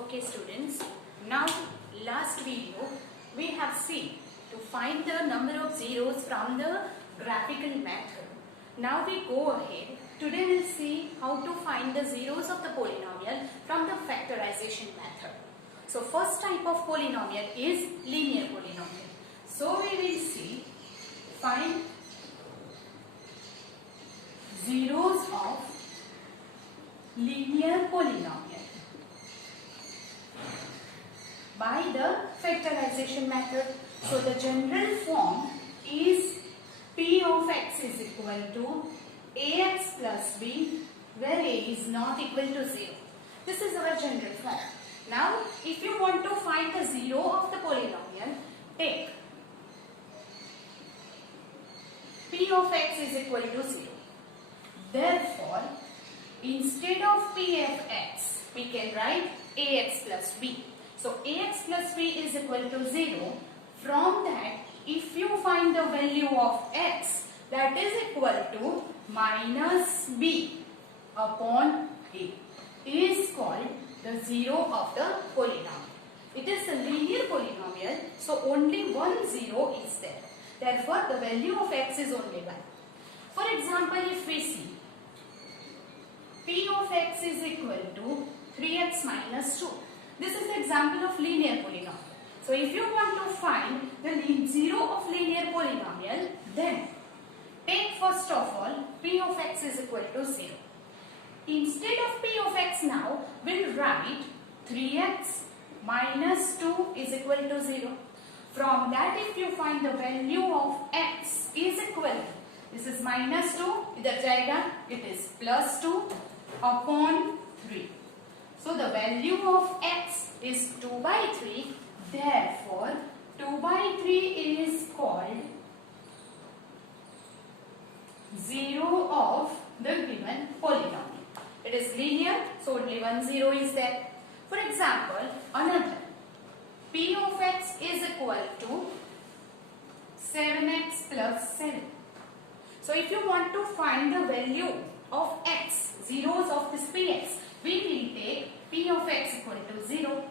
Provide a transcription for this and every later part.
Okay students, now last video we have seen to find the number of zeros from the graphical method. Now we go ahead. Today we'll see how to find the zeros of the polynomial from the factorization method. So first type of polynomial is linear polynomial. So we will see find zeros of linear polynomial by the factorization method. So the general form is p of x is equal to ax plus b, where a is not equal to 0. This is our general form. Now if you want to find the zero of the polynomial, take p of x is equal to 0. Therefore, instead of p of x, we can write ax plus b. So ax plus b is equal to 0. From that, if you find the value of x, that is equal to minus b upon a, is called the zero of the polynomial. It is a linear polynomial, so only one zero is there. Therefore, the value of x is only 1. For example, if we see p of x is equal to 3x minus 2. This is the example of linear polynomial. So if you want to find the zero of linear polynomial, then take first of all p of x is equal to 0. Instead of p of x now, we'll write 3x minus 2 is equal to 0. From that, if you find the value of x is equal to, this is minus 2, idhar jayega, it is plus 2 upon 3. So the value of x is 2 by 3. Therefore, 2 by 3 is called zero of the given polynomial. It is linear, so only one zero is there. For example, another p of x is equal to 7x plus 7. So if you want to find the value of x, zeros of this px, we will take p of x equal to 0.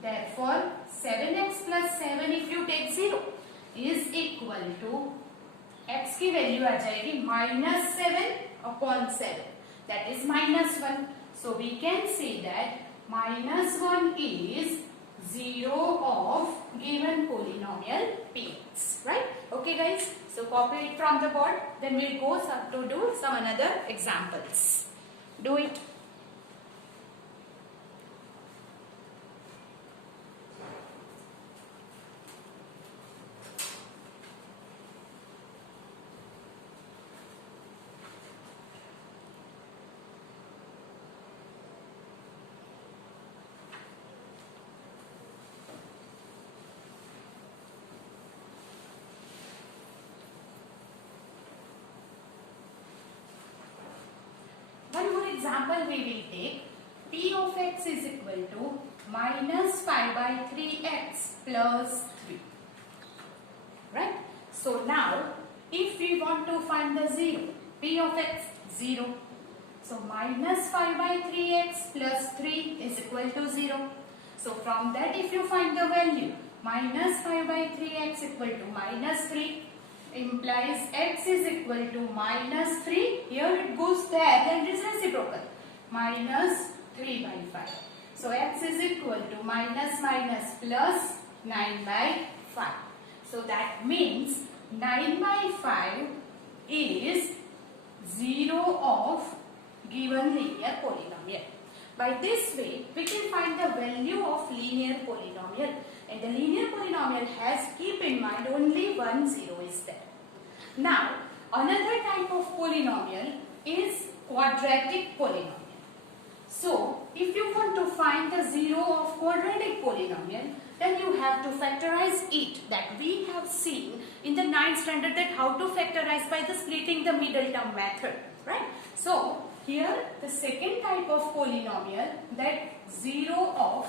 Therefore, 7x plus 7 if you take 0 is equal to x की value आ जाएगी minus 7 upon 7. That is minus 1. So we can say that minus 1 is zero of given polynomial px. Right? Okay guys. So copy it from the board. Then we'll go to do some another examples. Do it. One more example we will take. P of x is equal to minus 5 by 3x plus 3. Right? So now, if we want to find the zero, P of x 0. So minus 5 by 3x plus 3 is equal to 0. So from that, if you find the value, minus 5 by 3x equal to minus 3. Implies x is equal to minus 3. Here it goes there, then it is reciprocal. Minus 3 by 5. So x is equal to minus minus plus 9 by 5. So that means 9 by 5 is 0 of given linear polynomial. By this way, we can find the value of linear polynomial. And the linear polynomial has, keep in mind, only one zero is there. Now, another type of polynomial is quadratic polynomial. So, if you want to find the zero of quadratic polynomial, then you have to factorize it. That we have seen in the 9th standard that how to factorize by the splitting the middle term method. Right? So, here the second type of polynomial, that zero of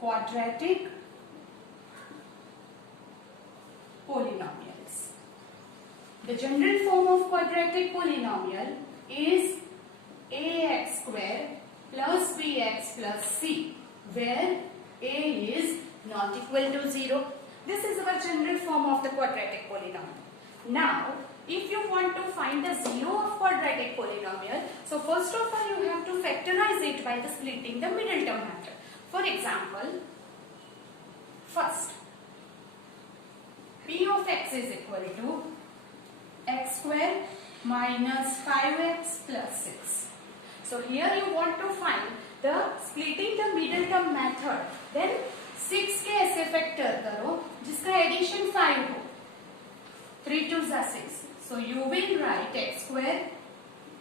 quadratic polynomials. The general form of quadratic polynomial is ax square plus bx plus c, where a is not equal to 0. This is our general form of the quadratic polynomial. Now, if you want to find the 0 of quadratic polynomial, so first of all you have to factorize it by the splitting the middle term method. For example, first, p of x is equal to x square minus 5x plus 6. So here you want to find the splitting the middle term method. Then 6 के ऐसे factor करो जिसका addition 5 हो. 3 2s are 6. So you will write x square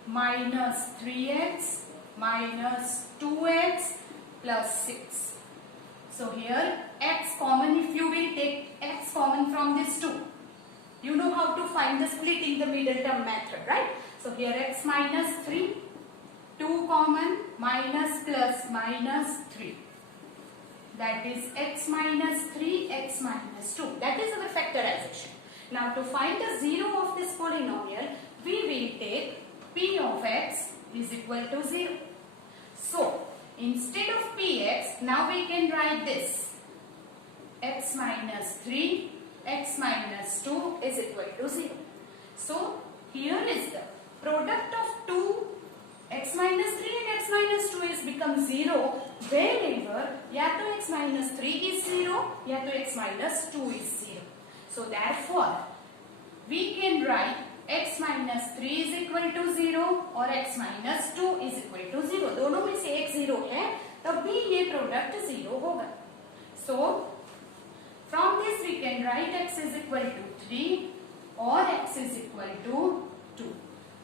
minus 3x minus 2x plus 6. So here x common, if you will take x common from this 2. You know how to find the splitting the middle term method, right? So here x minus 3, 2 common, minus plus minus 3. That is x minus 3, x minus 2. That is our factorization. Now to find the 0 of this polynomial, we will take p of x is equal to 0. So instead of px, now we can write this. X minus 3, x minus 2 is equal to 0. So here is the product of 2 x minus 3 and x minus 2 is become 0 wherever या तो x minus 3 is 0 या तो x minus 2 is 0. So therefore we can write x minus 3 is equal to 0 और x minus 2 is equal to 0. दोनों में से एक 0 है तब भी ये प्रोडक्ट 0 होगा. So from this we can write x is equal to 3 or x is equal to 2.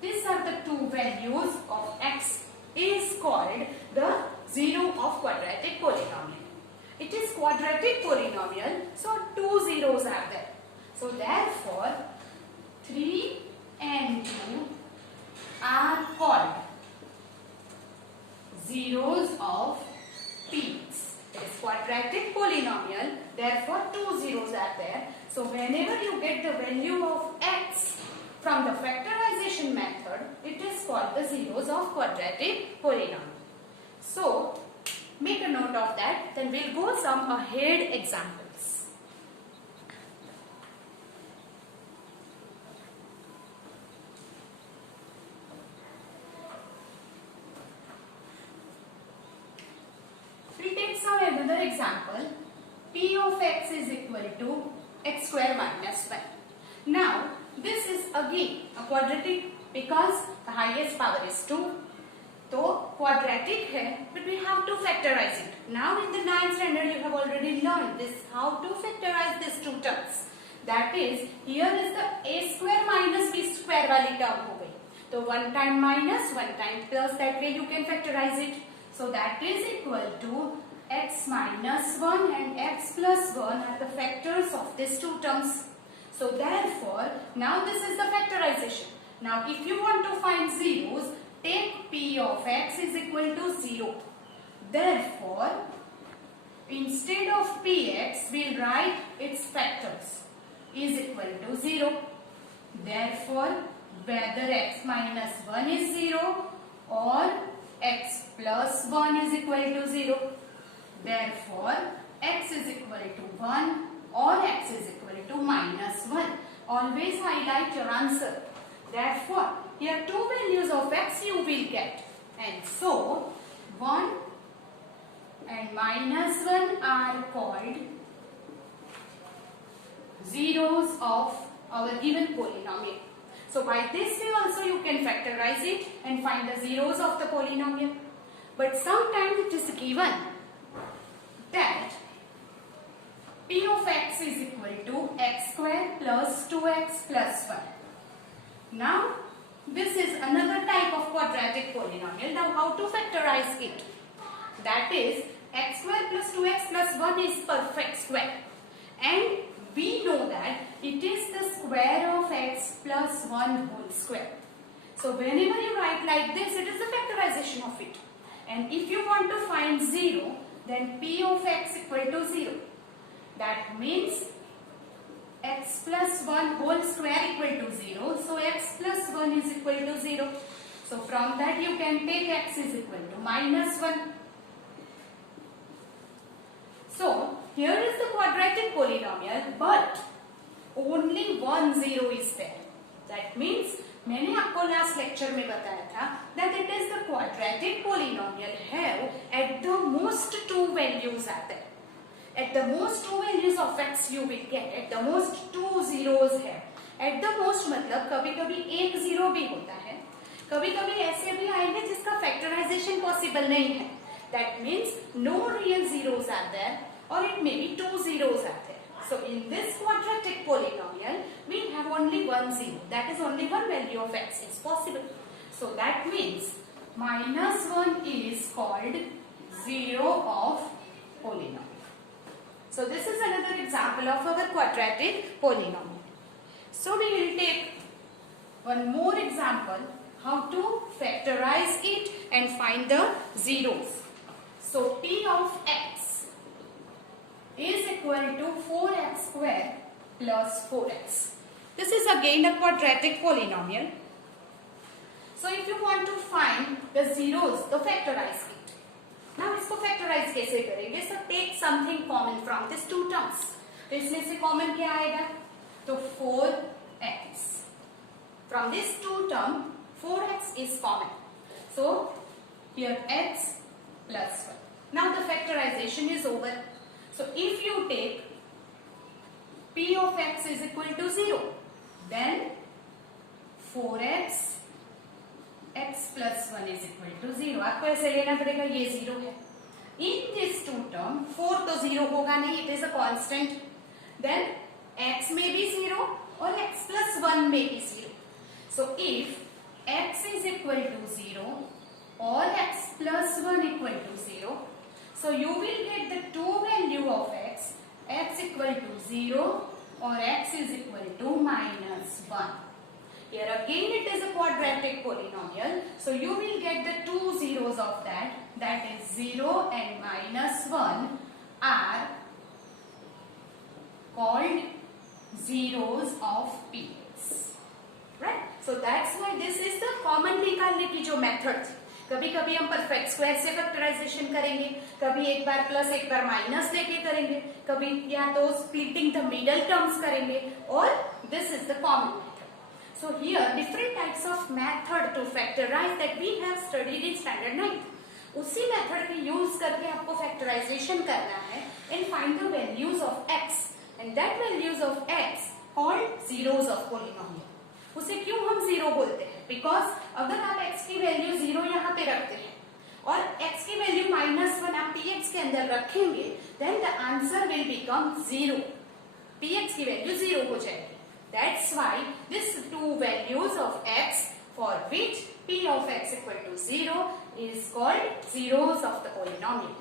These are the two values of x is called the 0 of quadratic polynomial. It is quadratic polynomial, so 2 zeros are there. So therefore 3 and 2 are called zeros of p's. It is quadratic polynomial, therefore 2 zeros are there. So whenever you get the value of x from the factorization method, it is called the zeros of quadratic polynomial. So make a note of that, then we'll go some ahead examples. We'll take some another example. P of x is equal to x square minus 1. Now this is again a quadratic because the highest power is 2. So quadratic hai, but we have to factorize it. Now in the 9th standard you have already learned this, how to factorize these two terms. That is, here is the a square minus b square wali term ho gayi. So one time minus, one time plus, that way you can factorize it. So that is equal to x minus 1 and x plus 1 are the factors of these two terms. So therefore, now this is the factorization. Now if you want to find zeros, take p of x is equal to 0. Therefore, instead of px, we'll write its factors is equal to 0. Therefore, whether x minus 1 is 0 or x plus 1 is equal to 0. Therefore, x is equal to 1 or x is equal to minus 1. Always highlight your answer. Therefore, here two values of x you will get. And so, 1 and minus 1 are called zeros of our given polynomial. So, by this way also you can factorize it and find the zeros of the polynomial. But sometimes it is given that p of x is equal to x square plus 2x plus 1. Now, this is another type of quadratic polynomial. Now, how to factorize it? That is, x square plus 2x plus 1 is perfect square. And we know that it is the square of x plus 1 whole square. So, whenever you write like this, it is the factorization of it. And if you want to find 0, then p of x equal to 0. That means x plus 1 whole square equal to 0. So x plus 1 is equal to 0. So from that you can take x is equal to -1. So here is the quadratic polynomial, but only one zero is there. That means मैंने आपको last lecture में बताया था that it is the quadratic polynomial have at the most two values are there. At the most two values of x you will get. At the most two zeros है. At the most मतलब कभी कभी एक zero भी होता है, कभी कभी ऐसे भी आएंगे जिसका फैक्टराइजेशन पॉसिबल नहीं है. That means no real zeros are there, or it may be two zeros are there. So in this quadratic polynomial we have only one zero. That is only one value of x is possible. So that means -1 is called zero of polynomial. So this is another example of our quadratic polynomial. So we will take one more example how to factorize it and find the zeros. So p of x is equal to 4x square plus 4x. This is again a quadratic polynomial. So if you want to find the zeros, तो factorize it. Now इसको factorize कैसे करेंगे? So take something common from these two terms. तो इसमें से common क्या आएगा? तो 4x. From this two term, 4x is common. So here x plus 1. Now the factorization is over. So if you take p of x is equal to 0, then 4x x plus 1 is equal to 0. आपको ऐसे लेना पड़ेगा, ये 0 है. In this two term, 4 तो 0 होगा नहीं, it is a constant. Then x may be 0 or x plus 1 may be 0. So if x is equal to 0 or x plus 1 equal to 0, so you will get the two value of x equal to 0 or x is equal to -1. Here again it is a quadratic polynomial, so you will get the two zeros of that, that is 0 and -1 are called zeros of px. Right? So that's why this is the common निकालने की जो method. कभी कभी हम perfect square से factorisation करेंगे, कभी एक बार प्लस एक बार माइनस लेके करेंगे, कभी या तो स्प्लिटिंग द मिडल टर्म्स करेंगे, और this is the common method. So here different types of method to factorize that we have studied in standard 9. उसी मेथड को यूज करके आपको फैक्टराइजेशन करना है and find the values of x, and that values of x called zeros of polynomial. उसे क्यों हम zero बोलते हैं? बिकॉज अगर आप x की वैल्यू 0 यहाँ पे रखते हैं और x की वैल्यू -1 आप px के अंदर रखेंगे, then the answer will become 0. px की वैल्यू 0 हो जाएगी. That's why this two values of x for which p of x equal to 0 is called zeros of the polynomial.